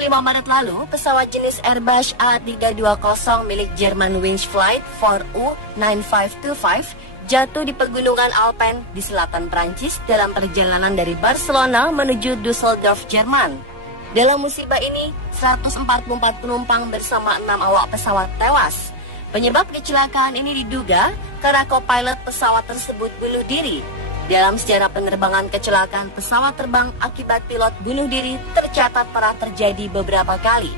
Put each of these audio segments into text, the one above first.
5 Maret lalu, pesawat jenis Airbus A320 milik German Wings Flight 4U9525 jatuh di pegunungan Alpen di selatan Prancis dalam perjalanan dari Barcelona menuju Düsseldorf, Jerman. Dalam musibah ini, 144 penumpang bersama 6 awak pesawat tewas. Penyebab kecelakaan ini diduga karena co-pilot pesawat tersebut bunuh diri. Dalam sejarah penerbangan, kecelakaan pesawat terbang akibat pilot bunuh diri tercatat pernah terjadi beberapa kali.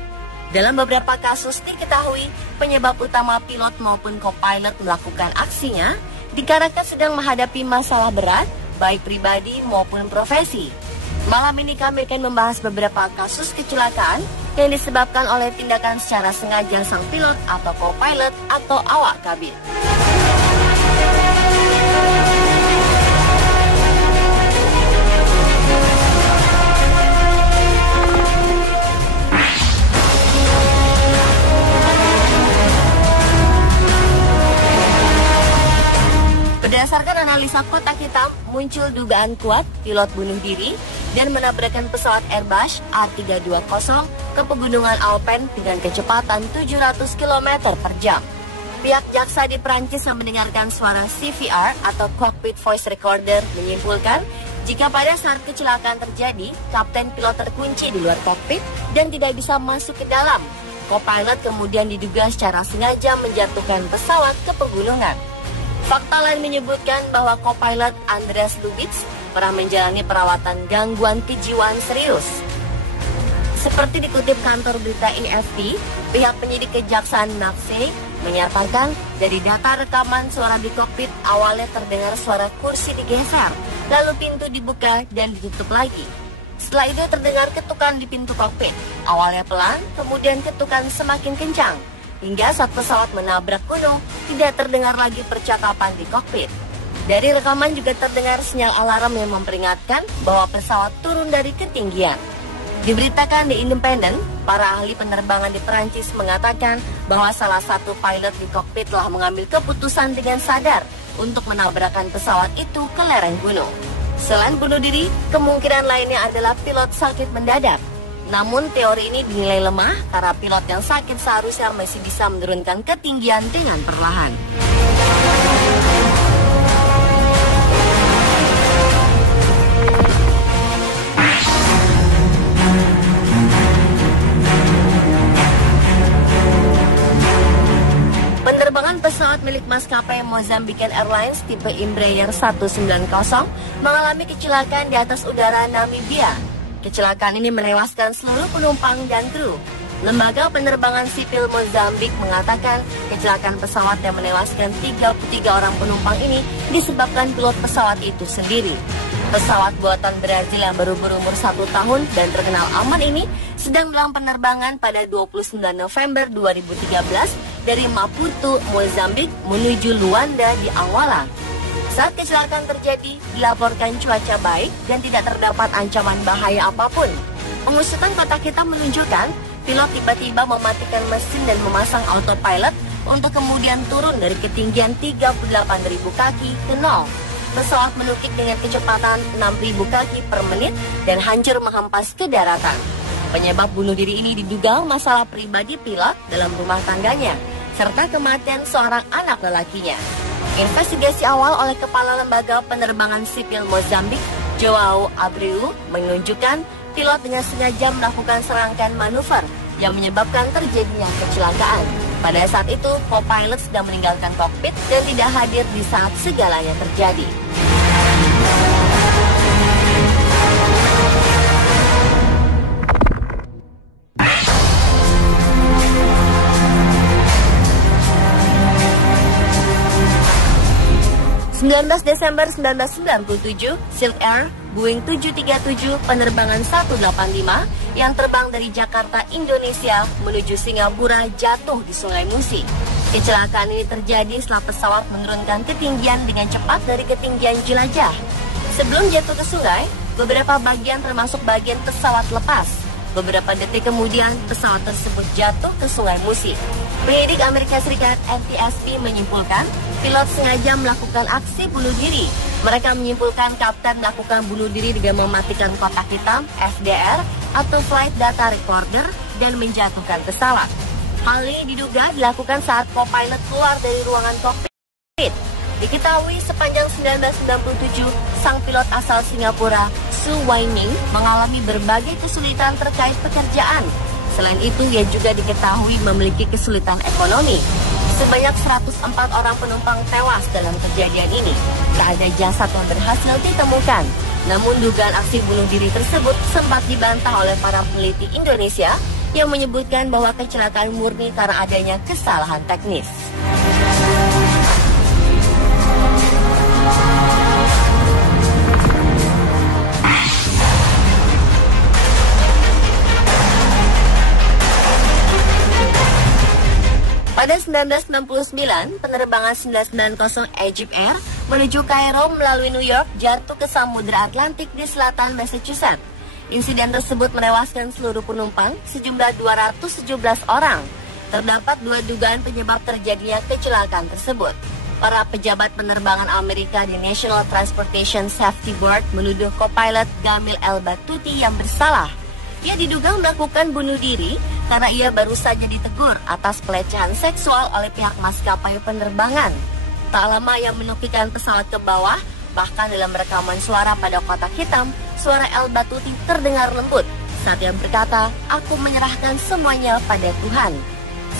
Dalam beberapa kasus diketahui penyebab utama pilot maupun co-pilot melakukan aksinya dikarenakan sedang menghadapi masalah berat, baik pribadi maupun profesi. Malam ini kami akan membahas beberapa kasus kecelakaan yang disebabkan oleh tindakan secara sengaja sang pilot atau co-pilot atau awak kabin. Berdasarkan analisa kotak hitam, muncul dugaan kuat pilot bunuh diri dan menabrakkan pesawat Airbus A320 ke pegunungan Alpen dengan kecepatan 700 km per jam. Pihak jaksa di Prancis yang mendengarkan suara CVR atau Cockpit Voice Recorder menyimpulkan jika pada saat kecelakaan terjadi, kapten pilot terkunci di luar kokpit dan tidak bisa masuk ke dalam. Co-pilot kemudian diduga secara sengaja menjatuhkan pesawat ke pegunungan. Fakta lain menyebutkan bahwa co-pilot Andreas Lubitz pernah menjalani perawatan gangguan kejiwaan serius. Seperti dikutip kantor berita AFP, pihak penyidik kejaksaan Marseille menyatakan dari data rekaman suara di kokpit awalnya terdengar suara kursi digeser, lalu pintu dibuka dan ditutup lagi. Setelah itu terdengar ketukan di pintu kokpit, awalnya pelan, kemudian ketukan semakin kencang. Hingga saat pesawat menabrak gunung, tidak terdengar lagi percakapan di kokpit. Dari rekaman juga terdengar sinyal alarm yang memperingatkan bahwa pesawat turun dari ketinggian. Diberitakan di Independent, para ahli penerbangan di Perancis mengatakan bahwa salah satu pilot di kokpit telah mengambil keputusan dengan sadar untuk menabrakkan pesawat itu ke lereng gunung. Selain bunuh diri, kemungkinan lainnya adalah pilot sakit mendadak. Namun teori ini dinilai lemah karena pilot yang sakit seharusnya masih bisa menurunkan ketinggian dengan perlahan. Penerbangan pesawat milik maskapai Mozambican Airlines tipe Embraer 190 mengalami kecelakaan di atas udara Namibia. Kecelakaan ini menewaskan seluruh penumpang dan kru. Lembaga penerbangan sipil Mozambik mengatakan kecelakaan pesawat yang menewaskan 33 orang penumpang ini disebabkan pilot pesawat itu sendiri. Pesawat buatan Brazil yang baru berumur 1 tahun dan terkenal aman ini sedang melakukan penerbangan pada 29 November 2013 dari Maputo, Mozambik menuju Luanda di Angola. Saat kecelakaan terjadi, dilaporkan cuaca baik dan tidak terdapat ancaman bahaya apapun. Pengusutan kotak hitam menunjukkan pilot tiba-tiba mematikan mesin dan memasang autopilot untuk kemudian turun dari ketinggian 38.000 kaki ke nol. Pesawat menukik dengan kecepatan 6.000 kaki per menit dan hancur menghempas ke daratan. Penyebab bunuh diri ini diduga masalah pribadi pilot dalam rumah tangganya, serta kematian seorang anak lelakinya. Investigasi awal oleh Kepala Lembaga Penerbangan Sipil Mozambik, João Abreu, menunjukkan pilot dengan sengaja melakukan serangkaian manuver yang menyebabkan terjadinya kecelakaan. Pada saat itu, co-pilot sedang meninggalkan kokpit dan tidak hadir di saat segalanya terjadi. Desember 1997, Silk Air Boeing 737 penerbangan 185 yang terbang dari Jakarta, Indonesia menuju Singapura jatuh di Sungai Musi. Kecelakaan ini terjadi setelah pesawat menurunkan ketinggian dengan cepat dari ketinggian jelajah. Sebelum jatuh ke sungai, beberapa bagian termasuk bagian pesawat lepas. Beberapa detik kemudian, pesawat tersebut jatuh ke Sungai Musi. Penyidik Amerika Serikat NTSB menyimpulkan pilot sengaja melakukan aksi bunuh diri. Mereka menyimpulkan kapten melakukan bunuh diri dengan mematikan kotak hitam FDR atau Flight Data Recorder dan menjatuhkan pesawat. Hal ini diduga dilakukan saat co-pilot keluar dari ruangan kokpit. Diketahui sepanjang 1997, sang pilot asal Singapura, Su Wai-ning, mengalami berbagai kesulitan terkait pekerjaan. Selain itu, ia juga diketahui memiliki kesulitan ekonomi. Sebanyak 104 orang penumpang tewas dalam kejadian ini. Tak ada jasad yang berhasil ditemukan. Namun dugaan aksi bunuh diri tersebut sempat dibantah oleh para peneliti Indonesia yang menyebutkan bahwa kecelakaan murni karena adanya kesalahan teknis. Pada 1969, penerbangan 990 Egypt Air menuju Kairo melalui New York jatuh ke Samudra Atlantik di selatan Massachusetts. Insiden tersebut menewaskan seluruh penumpang, sejumlah 217 orang. Terdapat 2 dugaan penyebab terjadinya kecelakaan tersebut. Para pejabat penerbangan Amerika di National Transportation Safety Board menuduh co-pilot Gamil El Battuti yang bersalah. Ia diduga melakukan bunuh diri karena ia baru saja ditegur atas pelecehan seksual oleh pihak maskapai penerbangan. Tak lama ia menukikan pesawat ke bawah, bahkan dalam rekaman suara pada kotak hitam, suara El Battuti terdengar lembut saat ia berkata, "Aku menyerahkan semuanya pada Tuhan."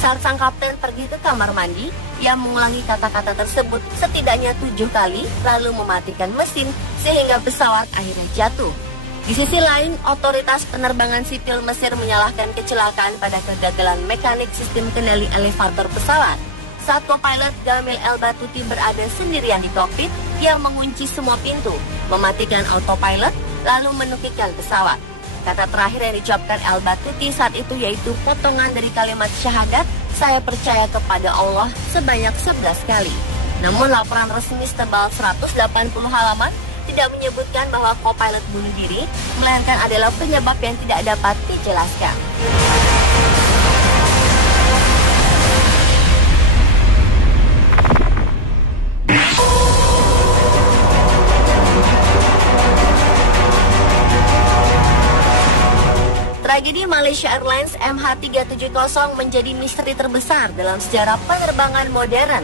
Saat sang kapten pergi ke kamar mandi, ia mengulangi kata-kata tersebut setidaknya 7 kali, lalu mematikan mesin sehingga pesawat akhirnya jatuh. Di sisi lain, otoritas penerbangan sipil Mesir menyalahkan kecelakaan pada kegagalan mekanik sistem kendali elevator pesawat. Saat co-pilot Gamil El Battuti berada sendirian di kokpit, ia mengunci semua pintu, mematikan autopilot, lalu menukikan pesawat. Kata terakhir yang diucapkan El Battuti saat itu yaitu potongan dari kalimat syahadat, "Saya percaya kepada Allah," sebanyak 11 kali. Namun laporan resmi setebal 180 halaman tidak menyebutkan bahwa co-pilot bunuh diri, melainkan adalah penyebab yang tidak dapat dijelaskan. Tragedi Malaysia Airlines MH370 menjadi misteri terbesar dalam sejarah penerbangan modern.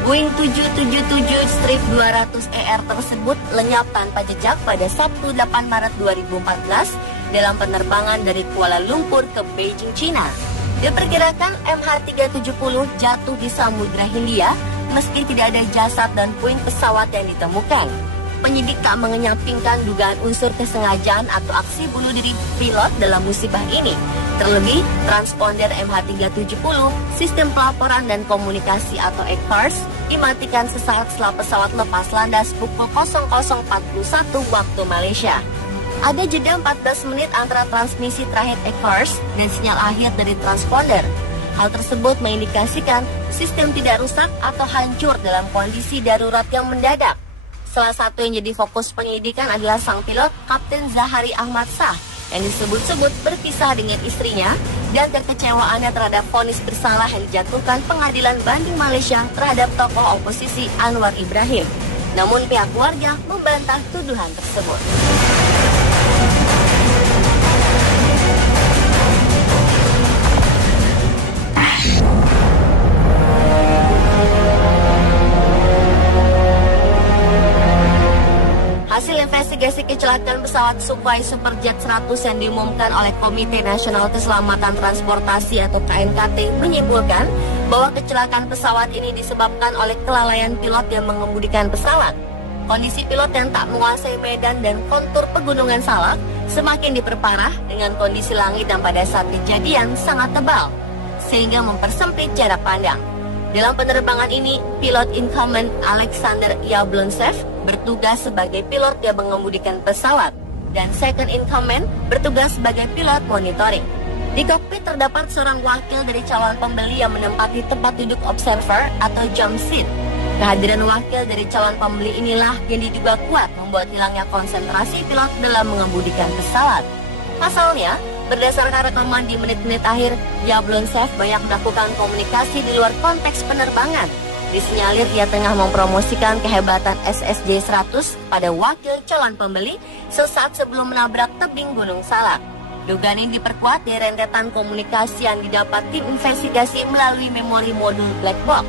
Boeing 777-200ER tersebut lenyap tanpa jejak pada Sabtu 8 Maret 2014 dalam penerbangan dari Kuala Lumpur ke Beijing, China. Diperkirakan MH370 jatuh di Samudra Hindia meski tidak ada jasad dan puing pesawat yang ditemukan. Penyidik tak mengenyampingkan dugaan unsur kesengajaan atau aksi bunuh diri pilot dalam musibah ini. Terlebih, transponder MH370, sistem pelaporan dan komunikasi atau ECARS, dimatikan sesaat setelah pesawat lepas landas pukul 00.41 waktu Malaysia. Ada jeda 14 menit antara transmisi terakhir ECARS dan sinyal akhir dari transponder. Hal tersebut mengindikasikan sistem tidak rusak atau hancur dalam kondisi darurat yang mendadak. Salah satu yang jadi fokus penyelidikan adalah sang pilot, Kapten Zahari Ahmad Shah, yang disebut-sebut berpisah dengan istrinya dan kekecewaannya terhadap vonis bersalah yang dijatuhkan Pengadilan Banding Malaysia terhadap tokoh oposisi Anwar Ibrahim. Namun pihak keluarga membantah tuduhan tersebut. Hasil investigasi kecelakaan pesawat Sukhoi Superjet 100 yang diumumkan oleh Komite Nasional Keselamatan Transportasi atau KNKT menyimpulkan bahwa kecelakaan pesawat ini disebabkan oleh kelalaian pilot yang mengemudikan pesawat. Kondisi pilot yang tak menguasai medan dan kontur pegunungan Salak semakin diperparah dengan kondisi langit yang pada saat kejadian sangat tebal, sehingga mempersempit jarak pandang. Dalam penerbangan ini, pilot incumbent Alexander Yablonsev bertugas sebagai pilot yang mengemudikan pesawat, dan second incumbent bertugas sebagai pilot monitoring. Di kokpit terdapat seorang wakil dari calon pembeli yang menempati tempat duduk observer atau jump seat. Kehadiran wakil dari calon pembeli inilah yang diduga kuat membuat hilangnya konsentrasi pilot dalam mengemudikan pesawat. Pasalnya, berdasarkan rekaman di menit-menit akhir, Yablonsev banyak melakukan komunikasi di luar konteks penerbangan. Disinyalir ia tengah mempromosikan kehebatan SSJ-100 pada wakil calon pembeli sesaat sebelum menabrak tebing Gunung Salak. Dugaan ini diperkuat dari rentetan komunikasi yang didapat tim investigasi melalui memori modul black box.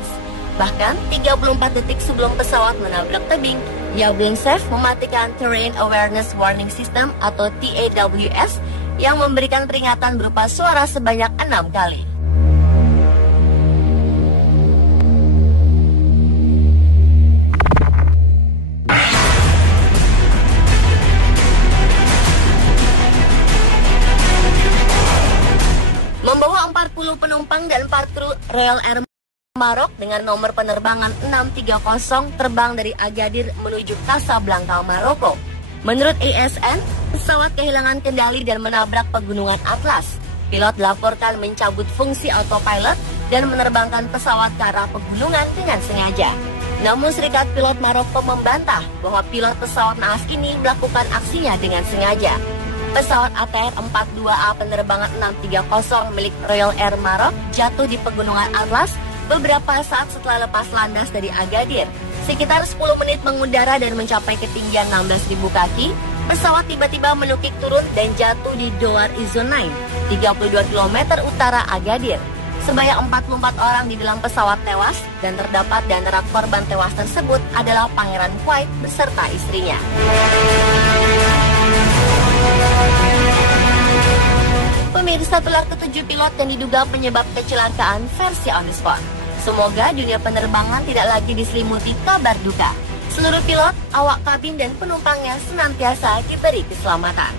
Bahkan, 34 detik sebelum pesawat menabrak tebing, Yablonsef mematikan Terrain Awareness Warning System atau TAWS yang memberikan peringatan berupa suara sebanyak 6 kali. Membawa 40 penumpang dan 4 kru Royal Air Maroc dengan nomor penerbangan 630 terbang dari Agadir menuju Casablanca, Maroko. Menurut ASN, pesawat kehilangan kendali dan menabrak pegunungan Atlas. Pilot dilaporkan mencabut fungsi autopilot dan menerbangkan pesawat ke arah pegunungan dengan sengaja. Namun Serikat Pilot Maroko membantah bahwa pilot pesawat naas ini melakukan aksinya dengan sengaja. Pesawat ATR 42A penerbangan 630 milik Royal Air Maroc jatuh di pegunungan Atlas beberapa saat setelah lepas landas dari Agadir. Sekitar 10 menit mengudara dan mencapai ketinggian 16.000 kaki, pesawat tiba-tiba menukik turun dan jatuh di Douar Izzonain, 32 km utara Agadir. Sebanyak 44 orang di dalam pesawat tewas dan terdapat di antara korban tewas tersebut adalah Pangeran Kuwait beserta istrinya. Pemirsa, itulah ketujuh pilot yang diduga penyebab kecelakaan versi on the spot. Semoga dunia penerbangan tidak lagi diselimuti kabar duka. Seluruh pilot, awak kabin, dan penumpangnya senantiasa diberi keselamatan.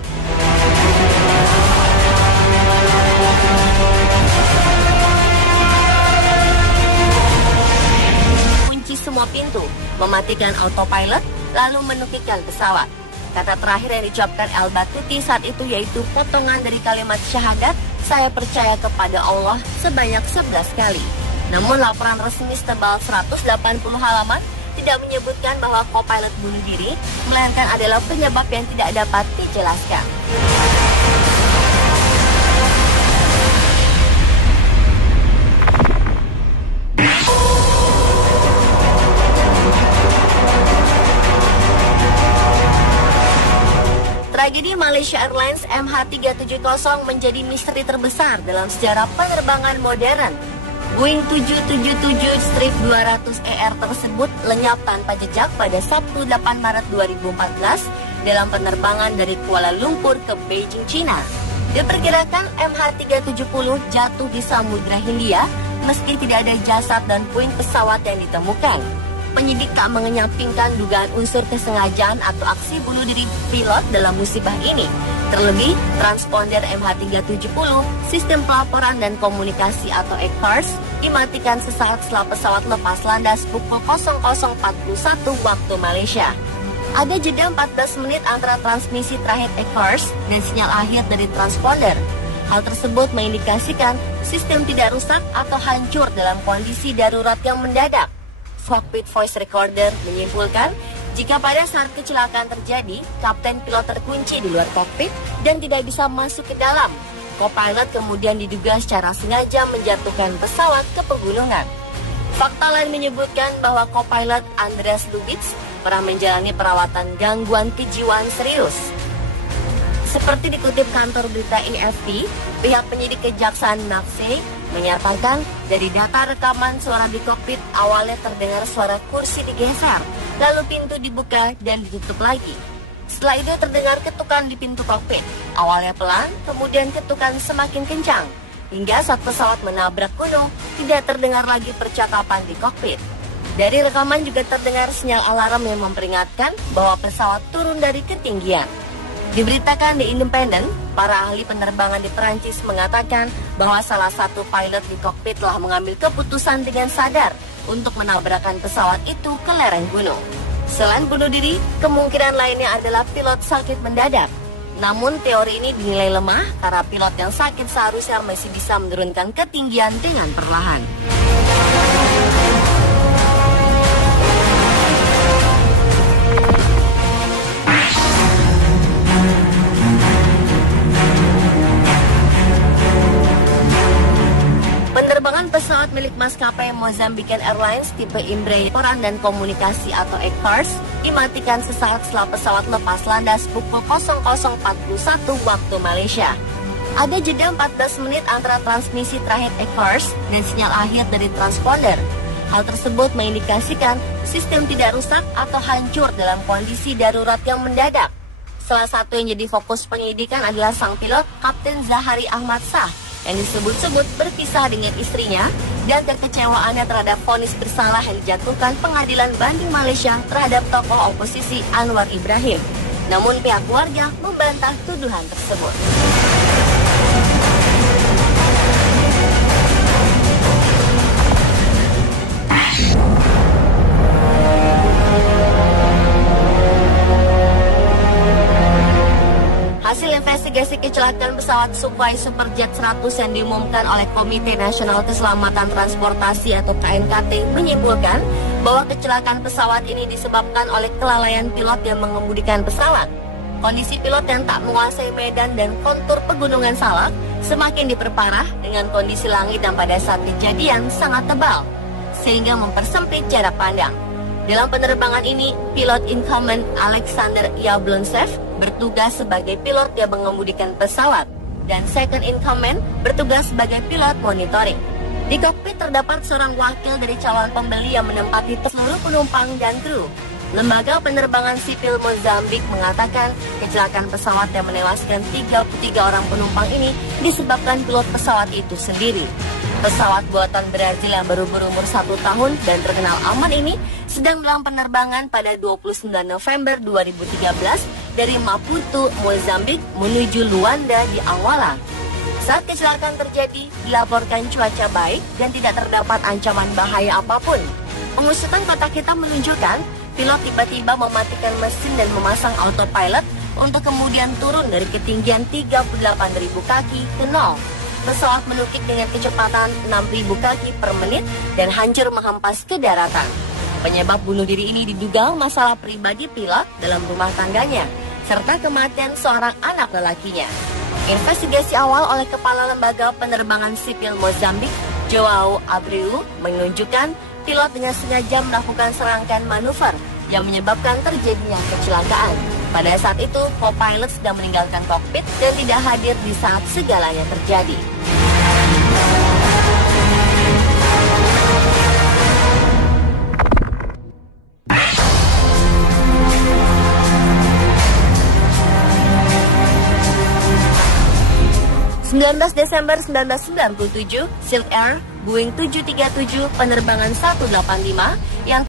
Kunci semua pintu, mematikan autopilot, lalu menukikkan pesawat. Kata terakhir yang diucapkan El Battuti saat itu yaitu potongan dari kalimat syahadat, "Saya percaya kepada Allah" sebanyak 11 kali. Namun laporan resmi setebal 180 halaman tidak menyebutkan bahwa co-pilot bunuh diri, melainkan adalah penyebab yang tidak dapat dijelaskan. Tragedi Malaysia Airlines MH370 menjadi misteri terbesar dalam sejarah penerbangan modern. Boeing 777-200ER tersebut lenyap tanpa jejak pada Sabtu 8 Maret 2014 dalam penerbangan dari Kuala Lumpur ke Beijing, China. Diperkirakan MH370 jatuh di Samudra Hindia meski tidak ada jasad dan puing pesawat yang ditemukan. Penyidik tak mengenyampingkan dugaan unsur kesengajaan atau aksi bunuh diri pilot dalam musibah ini. Terlebih, transponder MH370, sistem pelaporan dan komunikasi atau ECARS, dimatikan sesaat setelah pesawat lepas landas pukul 00.41 waktu Malaysia. Ada jeda 14 menit antara transmisi terakhir ECARS dan sinyal akhir dari transponder. Hal tersebut mengindikasikan sistem tidak rusak atau hancur dalam kondisi darurat yang mendadak. Cockpit Voice Recorder menyimpulkan jika pada saat kecelakaan terjadi, kapten pilot terkunci di luar kokpit dan tidak bisa masuk ke dalam. Co-pilot kemudian diduga secara sengaja menjatuhkan pesawat ke pegunungan. Fakta lain menyebutkan bahwa co-pilot Andreas Lubitz pernah menjalani perawatan gangguan kejiwaan serius. Seperti dikutip kantor berita AFP, pihak penyidik kejaksaan Naksei menyatakan dari data rekaman suara di kokpit awalnya terdengar suara kursi digeser, lalu pintu dibuka dan ditutup lagi. Setelah itu terdengar ketukan di pintu kokpit, awalnya pelan, kemudian ketukan semakin kencang, hingga saat pesawat menabrak gunung, tidak terdengar lagi percakapan di kokpit. Dari rekaman juga terdengar sinyal alarm yang memperingatkan bahwa pesawat turun dari ketinggian. Diberitakan di Independent, para ahli penerbangan di Perancis mengatakan bahwa salah satu pilot di kokpit telah mengambil keputusan dengan sadar untuk menabrakkan pesawat itu ke lereng gunung. Selain bunuh diri, kemungkinan lainnya adalah pilot sakit mendadak. Namun teori ini dinilai lemah karena pilot yang sakit seharusnya masih bisa menurunkan ketinggian dengan perlahan. Penerbangan pesawat milik maskapai Mozambican Airlines tipe Embraer dan komunikasi atau ECARS dimatikan sesaat setelah pesawat lepas landas pukul 00.41 waktu Malaysia. Ada jeda 14 menit antara transmisi terakhir e-course dan sinyal akhir dari transponder. Hal tersebut mengindikasikan sistem tidak rusak atau hancur dalam kondisi darurat yang mendadak. Salah satu yang jadi fokus penyelidikan adalah sang pilot Kapten Zahari Ahmad Shah yang disebut-sebut berpisah dengan istrinya dan kekecewaannya terhadap vonis bersalah yang dijatuhkan Pengadilan Banding Malaysia terhadap tokoh oposisi Anwar Ibrahim. Namun pihak keluarga membantah tuduhan tersebut. Hasil investigasi kecelakaan pesawat Sukhoi Superjet 100 yang diumumkan oleh Komite Nasional Keselamatan Transportasi atau KNKT menyimpulkan bahwa kecelakaan pesawat ini disebabkan oleh kelalaian pilot yang mengemudikan pesawat. Kondisi pilot yang tak menguasai medan dan kontur pegunungan Salak semakin diperparah dengan kondisi langit yang pada saat kejadian sangat tebal, sehingga mempersempit jarak pandang. Dalam penerbangan ini, pilot incumbent Alexander Yablonsev bertugas sebagai pilot yang mengemudikan pesawat, dan second incumbent bertugas sebagai pilot monitoring. Di kokpit terdapat seorang wakil dari calon pembeli yang menempati seluruh penumpang dan kru. Lembaga penerbangan sipil Mozambik mengatakan kecelakaan pesawat yang menewaskan 33 orang penumpang ini disebabkan pilot pesawat itu sendiri. Pesawat buatan Brazil yang baru berumur 1 tahun dan terkenal aman ini sedang melakukan penerbangan pada 29 November 2013 dari Maputo, Mozambik menuju Luanda di Angola. Saat kecelakaan terjadi, dilaporkan cuaca baik dan tidak terdapat ancaman bahaya apapun. Pengusutan kotak hitam menunjukkan pilot tiba-tiba mematikan mesin dan memasang autopilot untuk kemudian turun dari ketinggian 38.000 kaki ke nol. Pesawat menukik dengan kecepatan 6.000 kaki per menit dan hancur menghempas ke daratan. Penyebab bunuh diri ini diduga masalah pribadi pilot dalam rumah tangganya, serta kematian seorang anak lelakinya. Investigasi awal oleh Kepala Lembaga Penerbangan Sipil Mozambik, Joao Abreu, menunjukkan pilot dengan sengaja melakukan serangkaian manuver yang menyebabkan terjadinya kecelakaan. Pada saat itu, co-pilot sedang meninggalkan kokpit dan tidak hadir di saat segalanya terjadi. Desember 1997, Silk Air Boeing 737 penerbangan 185 yang